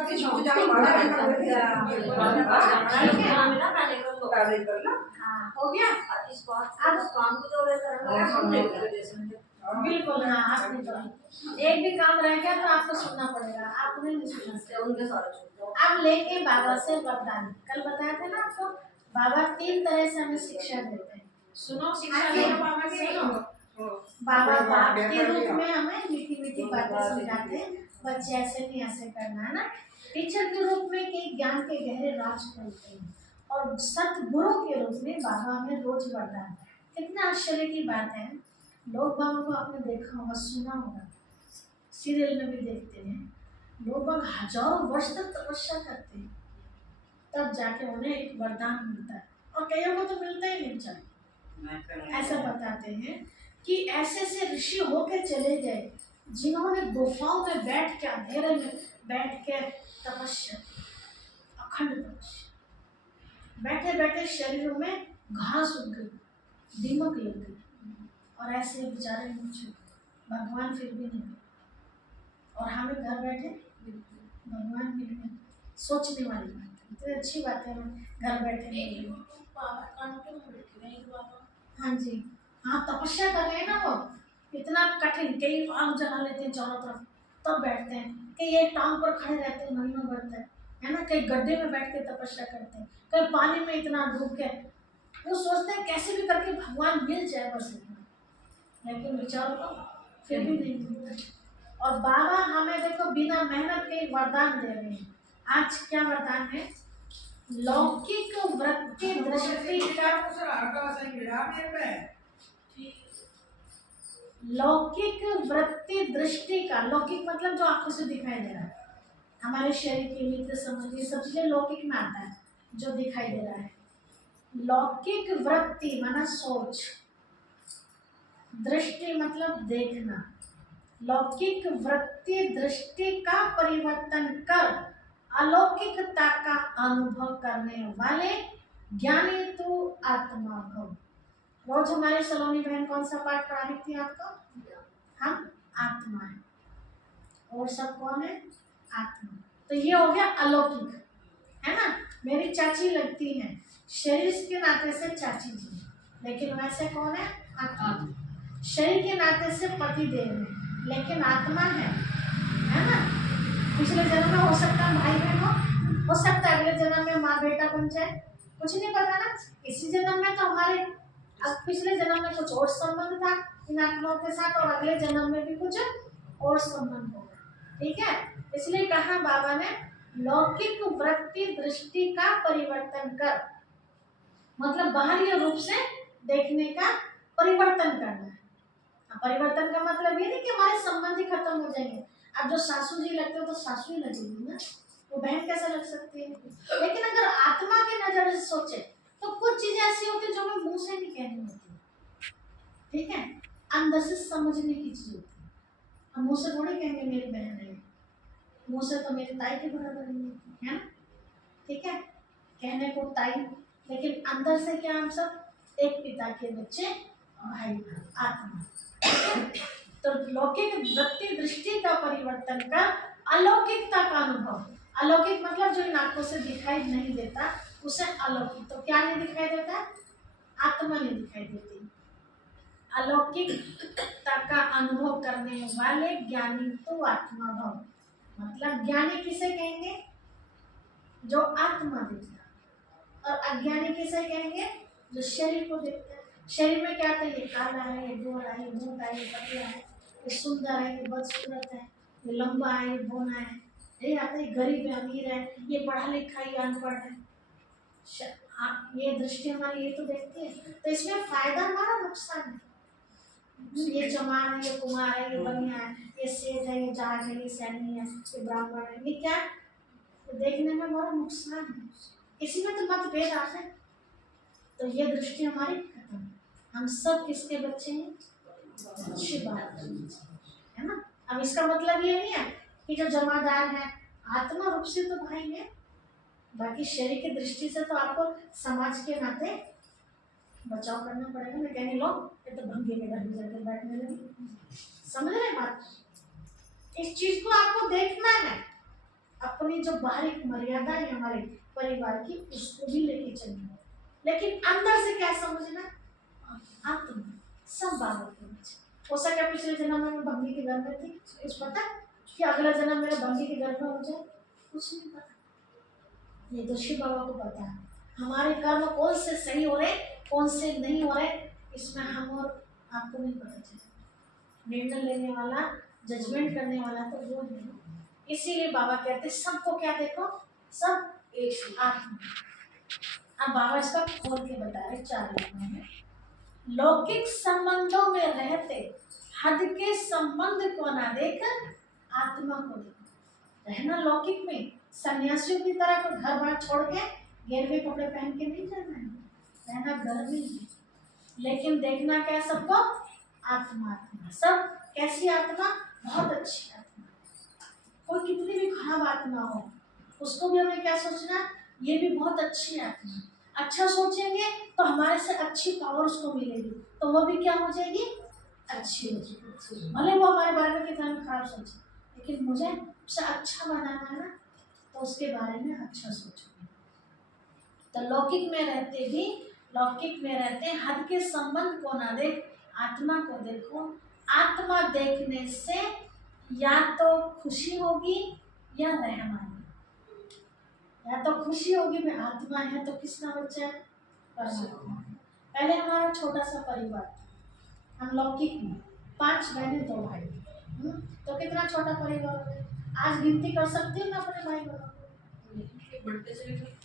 हो गया। बिल्कुल हाँ, आपने तो एक भी काम रह गया तो आपको सुनना पड़ेगा, आपने नहीं सुना उनके सारे। आप लेके बाबा से वरदान, कल बताया था ना आपको, बाबा 3 तरह से हमें शिक्षा देते हैं। सुनो शिक्षा, बाबा बाप के रूप में हमें मीठी मीठी बातें समझाते हैं, बच्चे ऐसे नहीं ऐसे करना है ना। टीचर के रूप में कई ज्ञान के गहरे राज खोलते हैं, और सतगुरु के रूप में बाबा हमें रोज वरदान। कितना आश्चर्य की बात है, लोग बाबा को आपने देखा होगा, सुना होगा, सीरियल में भी देखते हैं, लोग बाबा हजारों वर्ष तक तपस्या करते हैं, तब जाके उन्हें एक वरदान मिलता है, और कईयों को तो मिलता ही नहीं। चल ऐसा बताते हैं कि ऐसे से ऋषि होके चले गए जिन्होंने गुफाओं में बैठ के, अंधेरे में बैठ के तपस्या, अखंड तपस्या, बैठे बैठे शरीरों में घास उग गई, दीमक लग गई, और ऐसे बेचारे मुझे भगवान फिर भी नहीं, और हमें घर बैठे भगवान मिल गए। सोचने वाली बात है, तो अच्छी बात है घर बैठे। हाँ जी, हाँ तपस्या कर रहे हैं ना वो, इतना कठिन, कई आग जला लेते हैं चारों तरफ, तब बैठते हैं, कई एक टांग पर खड़े रहते हैं महीनों भर तक, है ना, कई गड्ढे में बैठ के तपस्या करते हैं, कई पानी में इतना डूब के, वो सोचते हैं कैसे भी करके भगवान मिल जाए बस इतना, लेकिन विचारों को फिर भी नहीं मिलता। और बाबा हमें देखो बिना मेहनत के वरदान दे रहे हैं। आज क्या वरदान है? लौकिक वृत्ति दृष्टि का, लौकिक वृत्ति दृष्टि का, लौकिक मतलब जो आंखों से दिखाई दे रहा है, हमारे शरीर के मित्र समझ, ये सब चीजें लौकिक में आता है, जो दिखाई दे रहा है। लौकिक वृत्ति माना सोच, दृष्टि मतलब देखना, लौकिक वृत्ति दृष्टि का परिवर्तन कर अलौकिकता का अनुभव करने वाले ज्ञानी तो आत्मा भव। रोज हमारे सलोनी बहन कौन सा पाठ पढ़ा रही थी आपको? हम आत्मा है, और सब कौन है? आत्मा। तो ये हो गया अलौकिक, है ना। मेरी चाची लगती है, शरीर के नाते से चाची जी, लेकिन वैसे कौन है? आत्मा। शरीर के नाते से पति देव है, लेकिन आत्मा है ना। पिछले जन्म में हो सकता है भाई बहन हो सकता है अगले जन्म में माँ बेटा बन जाए, कुछ नहीं पता ना। इसी जन्म में तो हमारे, अब पिछले जन्म में कुछ और संबंध था इन आत्माओं के साथ, और अगले जन्म में भी कुछ और संबंध होगा, ठीक है। इसलिए कहा बाबा ने लौकिक वृत्ति दृष्टि का परिवर्तन कर, मतलब बाहरी रूप से देखने का परिवर्तन करना है। परिवर्तन का मतलब ये नहीं कि हमारे संबंध ही खत्म हो जाएंगे। अब जो सासू जी लगते हो तो सासू ही लगेगी ना, वो बहन कैसे लग सकती है। लेकिन अगर आत्मा की नजर से सोचे तो कुछ चीजें ऐसी होती है जो हमें मुंह से नहीं कहनी होती, ठीक है, अंदर से समझने की चीज होती है। हम मुंह से थोड़ी कहेंगे मेरी बहन है, मुंह से तो मेरी ताई के बराबर नहीं है ना, ठीक है, कहने को ताई, लेकिन अंदर से क्या हम सब एक पिता के बच्चे, भाई, आत्मा। तो लौकिक वृत्ति दृष्टि का परिवर्तन कर अलौकिकता का अनुभव, अलौकिक मतलब जो इन आंखों से दिखाई नहीं देता उसे अलौकिक। तो क्या नहीं दिखाई देता? आत्मा नहीं दिखाई देती। अलौकिकता का अनुभव करने वाले ज्ञानी तो आत्मा भव, मतलब ज्ञानी किसे कहेंगे? जो आत्मा देखता, और अज्ञानी किसे कहेंगे? जो शरीर को देखता है। शरीर में क्या आता है? ये काला है, ये गोरा है, ये मोटा है, ये पतला है, ये सुंदर है, ये बदसूरत है, ये लंबा है, ये बोना है, ये आता है गरीब है, अमीर है, ये पढ़ा लिखा है, ये अनपढ़ है। ये दृष्टि हमारी ये तो देखती है, तो इसमें फायदा हमारा, नुकसान है। ये चमार है, ये कुमार है, ये बनिया है, ये सेठ है, ये जाट है, ये सैनी है, ये ब्राह्मण है, ये क्या? तो देखने में बड़ा नुकसान है, इसी में तो मतभेद आते हैं। तो ये दृष्टि हमारी खत्म। हम सब किसके बच्चे हैं? शिव बाबा, है ना। अब इसका मतलब ये नहीं है कि जो जमादार है आत्मा रूप से तो भाई है, बाकी शरीर की दृष्टि से तो आपको समाज के नाते बचाव करना पड़ेगा। मैं कहने लो ये तो भंगे के घर में जाकर बैठने लगी, समझ रहे बात? इस चीज को आपको देखना है, अपनी जो बाहरी मर्यादा है हमारे परिवार की उसको भी लेके चलना, लेकिन अंदर से क्या समझना, आत्मा सब बाबा के नीचे। हो सके पिछले जन्म में मैं बंगी के घर में थी, कुछ पता कि अगला जन्म मेरे बंगी के घर में हो जाए, कुछ नहीं पता। ये तो शिव बाबा को पता है हमारे कर्म कौन से सही हो रहे कौन से नहीं हो रहे, इसमें हम और आपको नहीं पता चलेगा। निर्णय लेने वाला, जजमेंट करने वाला तो वो है। इसीलिए बाबा कहते सबको क्या देखो, सब एक आत्मा। अब बाबा इसका खोल के बता रहे 4 लाइनों में। लौकिक संबंधों में रहते हद के संबंध को ना देकर आत्मा को देखो। रहना लौकिक में सन्यासियों की तरह को घर बार छोड़ के गेरवे कपड़े पहन के नहीं रहना है, रहना घर में ही, लेकिन देखना क्या सबको, आत्मा। आत्मा सब कैसी आत्मा, बहुत अच्छी आत्मा। कोई कितनी भी खराब आत्मा हो उसको भी हमें क्या सोचना, ये भी बहुत अच्छी आत्मा। अच्छा सोचेंगे तो हमारे से अच्छी पावर उसको मिलेगी, तो वो भी क्या हो जाएगी, अच्छी हो जाएगी। भले वो हमारे बारे में कितना भी खराब सोचे, लेकिन मुझे उससे अच्छा बनाना है ना, तो उसके बारे में अच्छा सोचूंगी। तो लौकिक में रहते भी, लौकिक में रहते हद के संबंध को ना देख, आत्मा को देखो। आत्मा देखने से या तो खुशी होगी या रहम आएगी। या तो खुशी होगी, मैं आत्मा है तो किसका बच्चा है, परमात्मा। पहले हमारा छोटा सा परिवार था, हम लौकिक में 5 बहनें 2 भाई, तो कितना छोटा परिवार हो गया। आज गिनती कर सकती हूँ मैं अपने भाई बहनों को, बढ़ते चले गए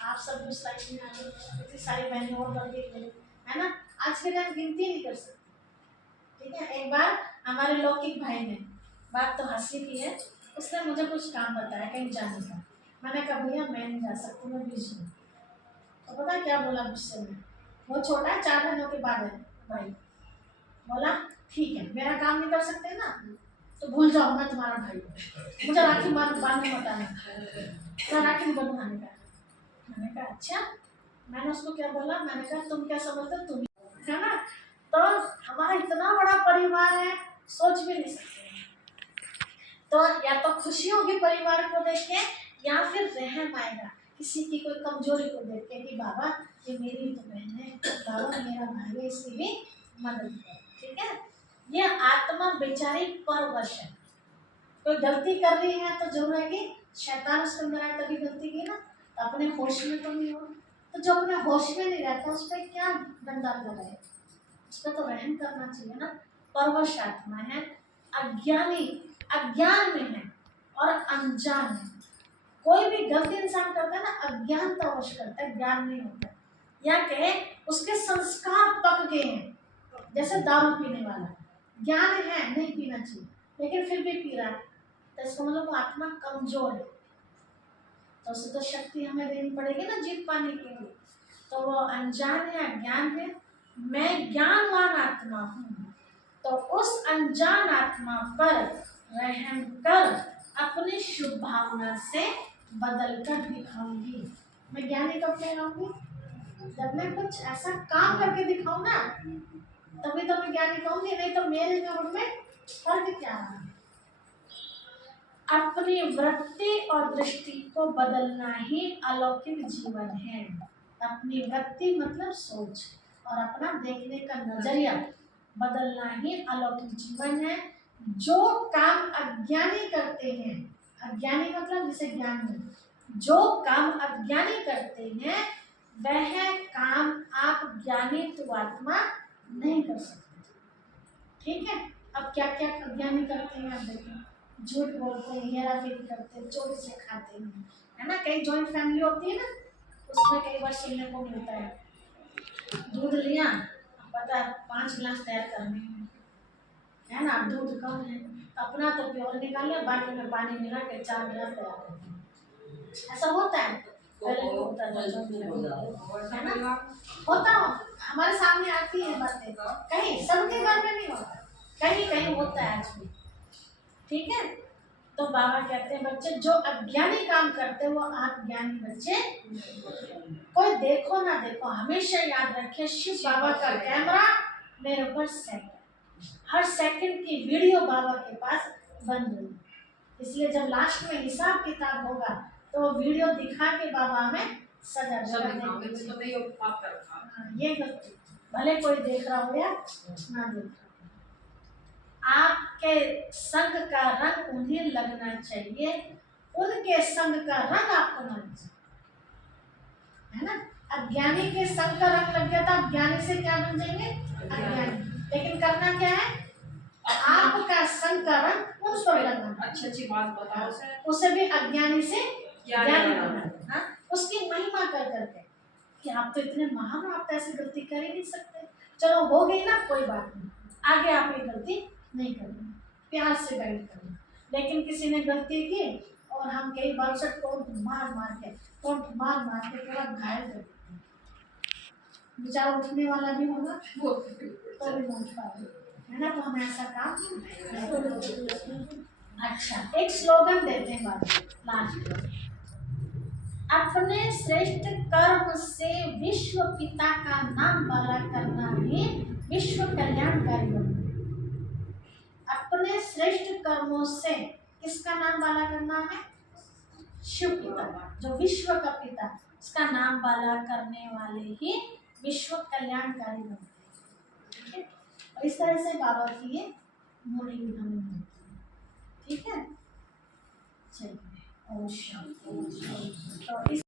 आप सब उस लाइफ में आ गए, इतनी सारी बहनें और बढ़ गई है ना। आज के टाइम गिनती नहीं कर सकते। ठीक है, एक बार हमारे लौकिक भाई ने, बात तो हंसी की है, उसने मुझे कुछ काम बताया कहीं जाने का। मैंने कहा भैया मैं नहीं जा सकती, मैं बिजी हूँ। तो पता क्या बोला गुस्से में, वो छोटा है 4 महीनों के बाद है भाई, बोला ठीक है मेरा काम नहीं कर सकते ना तो भूल जाओ मैं तुम्हारा भाई हूँ, मुझे राखी बांधने मत आना, मैं राखी बंधवाने का। मैंने कहा अच्छा। मैंने उसको क्या बोला, मैंने कहा तुम क्या समझते हो, तुम है ना। तो हमारा इतना बड़ा परिवार है, सोच भी नहीं सकते। तो या तो खुशी होगी परिवार को देख के, या फिर रहम आएगा किसी की कोई कमजोरी को देख के कि बाबा ये मेरी तो बहन है, बाबा मेरा भाई है, इसकी भी मदद करो। ठीक है, ये आत्मा बेचारी परवश है। कोई गलती कर रही है तो जरूर है कि शैतान उसके अंदर आए तभी गलती की ना, तो अपने होश में तो नहीं हो। तो जो अपने होश में नहीं रहता उस पर क्या डंडा लगाए, उस पर तो रहम करना चाहिए ना। परवश आत्मा है, अज्ञानी, अज्ञान में है और अनजान है। कोई भी गलती इंसान करता है ना, अज्ञानता वश करता है, ज्ञान नहीं होता। या कहे उसके संस्कार पक गए हैं, जैसे दारू पीने वाला, ज्ञान है नहीं पीना चाहिए लेकिन फिर भी पी रहा है, तो इसका मतलब वो आत्मा कमजोर है। तो उसे तो शक्ति हमें देनी पड़ेगी ना जीत पाने के लिए। तो वो अनजान है, अज्ञान है। मैं ज्ञानवान आत्मा हूँ, तो उस अनजान आत्मा पर रहम कर अपनी शुभ भावना से बदल कर दिखाऊंगी। मैं ज्ञानी कब कहलाऊंगी, जब मैं कुछ ऐसा काम करके दिखाऊं ना, तभी तो मैं ज्ञानी कहूंगी, नहीं तो मेरे में उनमें फर्क क्या है। अपनी वृत्ति और दृष्टि को बदलना ही अलौकिक जीवन है। अपनी वृत्ति मतलब सोच और अपना देखने का नजरिया बदलना ही अलौकिक जीवन है। जो काम अज्ञानी करते हैं, अज्ञानी मतलब जिसे ज्ञान नहीं, जो काम अज्ञानी करते हैं वह काम आप ज्ञानी तो आत्मा नहीं कर सकते। ठीक है, अब क्या क्या अज्ञानी करते हैं आप देखें, झूठ बोलते हैं, हेराफेरी करते हैं, चोरी से खाते हैं, है ना। कई जॉइंट फैमिली होती है ना, उसमें कई बार सुनने को मिलता है दूध लिया, पता 5 गिलास तैयार करने हैं, है ना, दूध कम है, अपना तो प्योर निकाल लिया, बाकी में पानी मिला के 4 गिलास तैयार करते हैं। ऐसा होता है, पहले तो होता था, है ना, होता हो हमारे सामने आती है बातें, कहीं सबके घर में नहीं होता, कहीं कहीं होता है आज भी। ठीक है, तो बाबा कहते हैं बच्चे जो अज्ञानी काम करते हैं वो आप ज्ञानी बच्चे। कोई देखो ना देखो, हमेशा याद रखे शिव बाबा का कैमरा मेरे ऊपर सेट है, हर सेकंड की वीडियो बाबा के पास बन रही है। इसलिए जब लास्ट में हिसाब किताब होगा तो वीडियो दिखा के बाबा हमें सजा देगा। ये गलती भले कोई देख रहा हो या ना देख रहा। आपके संग का रंग उन्हें लगना चाहिए, उनके संग का रंग आपको लगना चाहिए, है ना। अज्ञानी के संग का रंग लग गया था, अज्ञानी से क्या बन जाएंगे? अज्ञानी। लेकिन करना क्या है? आपका संग का रंग उन पर लगाना। अच्छी बात बताओ उसे भी अज्ञानी से ज्ञानी बनाना, उसकी महिमा कर करके कि आप तो इतने महान हो, आप तो ऐसी गलती कर ही नहीं सकते। चलो हो गई ना, कोई बात नहीं, आगे आप ये गलती नहीं करनी, प्यार से गाइड करना। लेकिन किसी ने गलती की और हम कई बार से टोंट मार के पूरा घायल कर देते हैं, बेचारा उठने वाला भी होगा तो भी नहीं उठ पाएगा, है ना। तो हम ऐसा काम नहीं। अच्छा, एक स्लोगन देते हैं लास्ट में, अपने श्रेष्ठ कर्म से विश्व पिता का नाम बाला करना ही विश्व कल्याणकारी बनना। अपने श्रेष्ठ कर्मों से किसका नाम बाला करना है? शिव पिता, जो विश्व का पिता, उसका नाम बाला करने वाले ही विश्व कल्याणकारी बनते हैं। ठीक है, और इस तरह से बाबा की ये मूल्य भी हमें मिलती है। ठीक है, चलिए, तो इस